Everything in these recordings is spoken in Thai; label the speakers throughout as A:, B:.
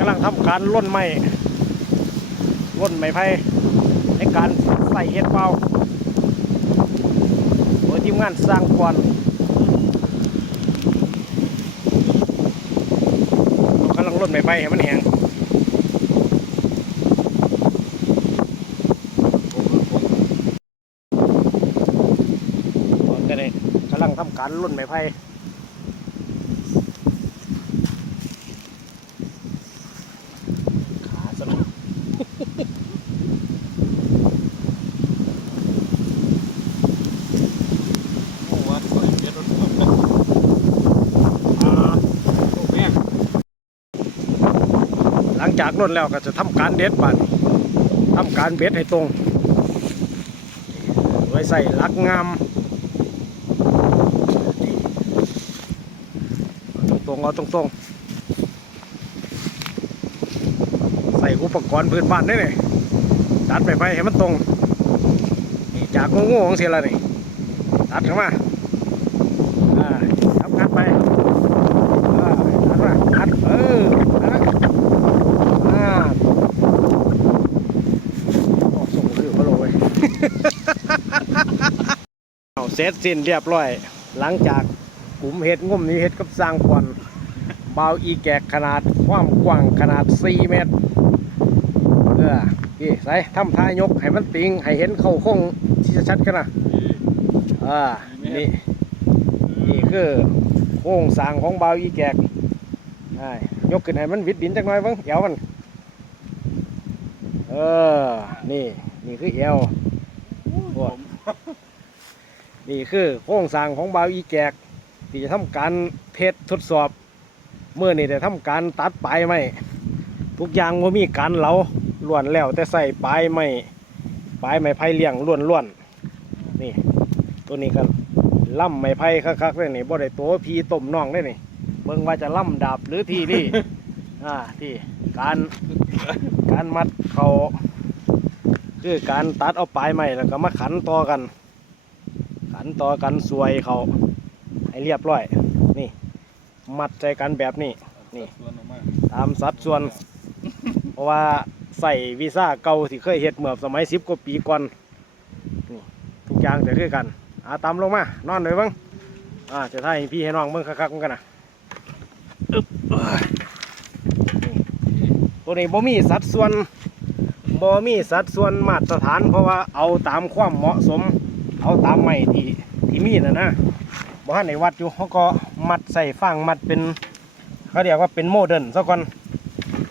A: กำลังทำการล่นไม้ล่นไม้ไผ่ในการใส่เห็ดเป่าโดยทีมงานสร้างก่อนกำลังล่นไม้ไผ่ให้มันแห้งตอนก็ได้กำลังทำการล่นไม้ไผ่ขาสนุก
B: โอ้โหเฮ้ยเดี๋ยวรถรถรถ
A: อ่า
B: โอ้แม่ง
A: ห ล่นแล้วก็จะทำการเด็ดบานทำการเบ็ดให้ตรง ไว้ใส่ลักงามตรงๆเอาตรงๆใส่อุปกรณ์พื้นบ้านได้เลยตัดไปไปให้มันตรงนี่จากง่ๆของเสียละนี่ตัดเข้ามาทำงานไปตัดมาตัดเออตัดอ่าโอ้ส่งคือเขาโลย เอาเสร็จสิ้นเรียบร้อย หลังจากกลุ่มเห็ดงุ่มนี้เห็ดกับสร้างก่อนเบาอีแกกขนาดความกว้างขนาด 4 เมตรเออพี่ใส่ทำท่ายก ให้มันติง ให้เห็นเข้าโค้งที่ชัดๆกันนะอ่านี่นี่คือโค้งสร้างของเบาอีแกกใช่ยกขึ้นให้มันวิดดินจักหน่อยเบ้างเอวมัน เออ นี่ นี่คือเอว
B: ผม
A: นี่คือโครงสร้างของบาวอีแกก ที่จะทำการเทสทดสอบ เมื่อนี่ได้ทำการตัดปลายไม้ทุกอย่างว่ามีการเหลาล้วนแล้ว แต่ใส่ปลายไม้ปลายไม้ไผ่เลี้ยงล้วนล้วนๆนี่ตัวนี้กันล่ำไม้ไผ่คักๆเลยนี่บ่ได้ตัวพีต้มน่องได้นี่เบิ่งว่าจะล่ำดาบหรือทีนี่อ่าที่การการมัดเขา คือการตัดเอาปลายไม้แล้วก็มาขันต่อกัน ขันต่อกันสวยเขาให้เรียบร้อย นี่ มัดใจกันแบบนี้ นี่ ตามสัดส่วน เพราะว่าใส่วีซ่าเก่าที่เคยเฮ็ดเหมื่อสมัยสิบกว่าปีก่อน นี่ทุกอย่างจะคือกันอาตามลงมา นอนเลยบ้างอ่าจะให้พี่ให้น้องเบิ่งคักๆมือนกันนะตัวนี้บ่มีสัดส่วน บ่มีสัดส่วนมาตรฐาน เพราะว่าเอาตามความเหมาะสม เอาตามไม้ที่ที่มีนะนะบ่ทันในวัดอยู่เขาก็มัดใส่ฟางมัดเป็นเขาเรียกว่าเป็นโมเดิร์นซะก่อน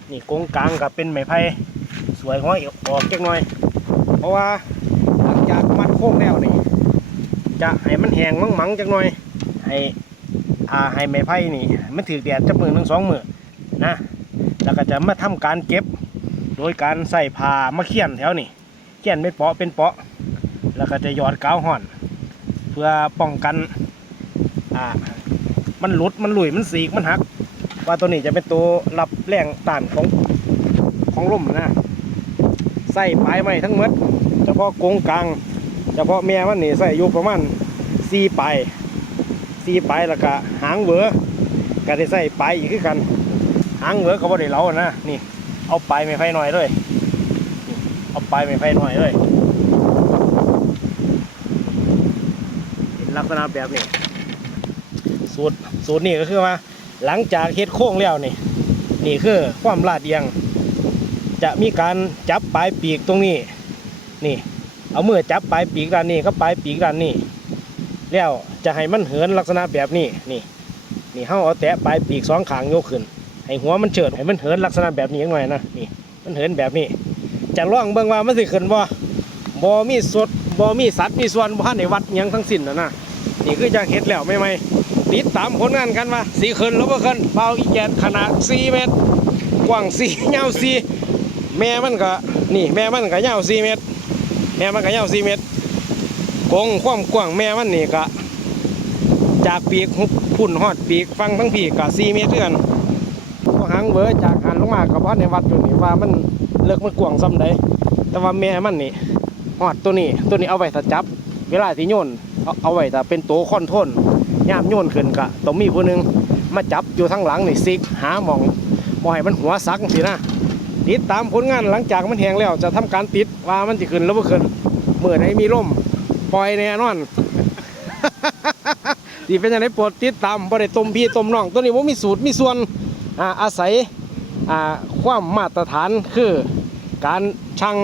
A: นี่กงกลางกับเป็นไม้ไผ่สวยห้อยออกจักหน่อย เพราะว่าหลังจากมัดโค้งแล้วนี่จะให้มันแห้งมั่งมังจักหน่อยให้อ่าให้ไม้ไผ่นี่มันถือแดดจักมือหนึ่งสองมือนะแล้วก็จะมาทำการเก็บ โดยการใส่ผ้ามาเขียนแถวนี่เขียนเป็นเปาะเป็นเปาะ แล้วก็จะหยอดกาวห่อน เพื่อป้องกันอ่ามันหลุดมันหลุยมันสีกมันหัก ว่าตัวนี้จะเป็นตัวรับแรงต้านของของลมนะใส่ปลายไม้ทั้งหมดเฉพาะกงกลางเฉพาะแม่มันนี่ใส่อยู่ประมาณสี่ปลายสี่ปลายแล้วก็หางเหวอก็ได้ใส่ปลายอีกคือกัน หางเหวอก็บ่ได้เหลานะนี่ เอาปลายไม้ไฟหน่อยเลยเอาปลายไม้ไฟหน่อยเลยเป็นลักษณะแบบนี้สูตรสูตรนี่ก็คือว่า หลังจากเฮ็ดโค้งแล้วนี่ นี่คือความลาดเอียง จะมีการจับปลายปีกตรงนี้ นี่ เอามือจับปลายปีกด้านนี้ก็ปลายปีกด้านนี้ แล้วจะให้มันเหินลักษณะแบบนี้นี่ นี่เฮาเอาแตะปลายปีกสองขางโยกขึ้น ให้หัวมันเฉิดให้มันเหินลักษณะแบบนี้หน่อยนะนี่มันเหินแบบนี้ จะล่องเบิ่งว่ามันสิขึ้นบ่บ่มีสดบ่มีสัตว์มีส่วนบ่ทันในวัดยังทั้งสิ้นนะนะนี่คือจะเฮ็ดแล้วไม่ไม่ติดตามผลงานกันว่าสีขึ้นหรือบ่ขึ้นเบาอีแกนขนาด4เมตร กว้าง4ยาว4แม่มันก็นี่แม่มันก็ยาว4เมตร แม่มันก็ยาว4เมตรกงความกว้างแม่มันนี่ก็จากปีกหุบพุ่นฮอดปีกฟังทั้งปีกก็4เมตรเท่ากัน หางเบอจากหันลงมาก็บ่ทันในวัดอยู่นี่ว่ามันเลิกมันกว้างส่ำใดแต่ว่าแม่มันนี่หอดตัวนี้ตัวนี้เอาไว้ถ้าจับ เวลาที่โยนเอาเอาไว้ถ้าเป็นตัวคอนโทนย่ามโยนขึ้นกะต้องมีผู้หนึงมาจับอยู่ทั้งหลังนี่ซิกหาหมองบ่ให้มันหัวสักสินะติดตามผลงานหลังจากมันแห้งแล้วจะทำการติดว่ามันจะขึ้นหรือบ่ขึ้นเมื่อไหนมีลมปล่อยแน่นอนที่เป็นอย่างไรปรดติดตามบ่ได้ต้มพี่ต้มน้อง ตัวนี้ผมมีสูตรมีส่วน อาอาศัยความมาตรฐานคือการชั่ง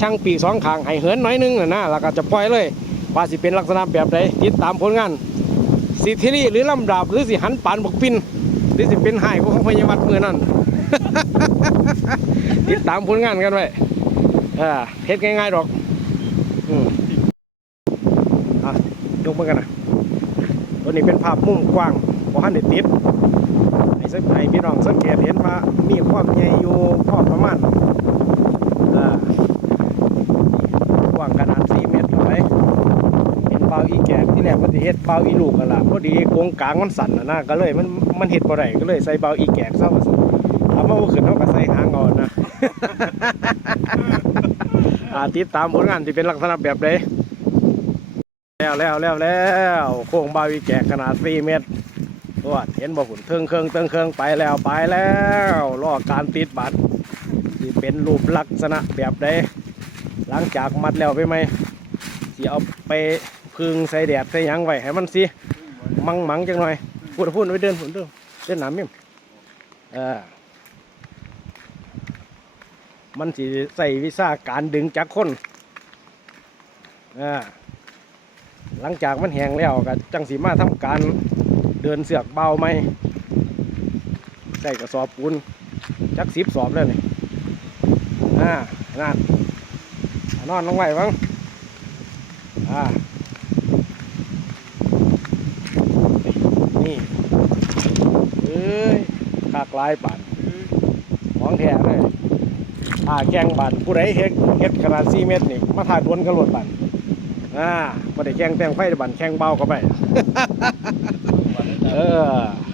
A: ชั่งปีกสองขางให้เหินน้อยนึงนะนะแล้วก็จะปล่อยเลยว่าสิเป็นลักษณะแบบใดติดตามผลงานสิทีรีหรือลำดาบหรือสิหันปานบกปินหรือสิเป็นหายของพยาวัดมือนั่นติดตามผลงานกันไว้เออเฮ็ดง่ายๆดอกอืมอะยกมือกันนะตัวนี้เป็นภาพมุมกว้าง บ่ทันได้ติดให้สักให้พี่น้องสังเกตเห็นว่ามีความใหญ่อยู่พอประมาณกว้างขนาด4เมตรเอาไว้เป็นเปล่าอีแกกที่แรกมันสิเฮ็ดเปล่าอีลูกกันล่ะพอดีโครงกลางมันสั่นน่ะนะก็เลยมันมันเฮ็ดบ่ได้ก็เลยใส่เปล่าอีแกกซะว่าซั่นเอามาบ่ขึ้นเฮาก็ใส่หางเอานะอาติดตามผลงานที่เป็นลักษณะแบบใดแล้วแล้วแล้วแล้วโค้งเบาอีแกกขนาด 4 เมตร ตัวเห็นบ่หุ่นเทิงเครื่องเทิงเครื่องไปแล้วไปแล้วรอการติดบัตรสิเป็นรูปลักษณะแบบใดหลังจากมัดแล้วไปไหมสิเอาไปพึ่งใส่แดดใส่ยังไว้ให้มันสิมังมังจังหน่อยพูดพูดไปเดินผุนเดินเดินหนามมิ่มเออมันสิใส่วิชาการดึงจากคนเออหลังจากมันแห้งแล้วก็จังสีมาทำการ เดินเสือกเบาไหมใส่กระสอบปูนจักสิบสอบแล้วนี่อ่านั่นนอนลงไว้บ้างอ่านี่เอ้ยคากลายบานของแท้เลยอ่าแกงบานผู้ใดเฮ็ดเฮ็ดขนาด4เมตรนี่มาถ่ายดวนกระโดดบานอ่าบ่ได้แข่งแต่งไฟแต่บานแข่งเบาเข้าไป เออ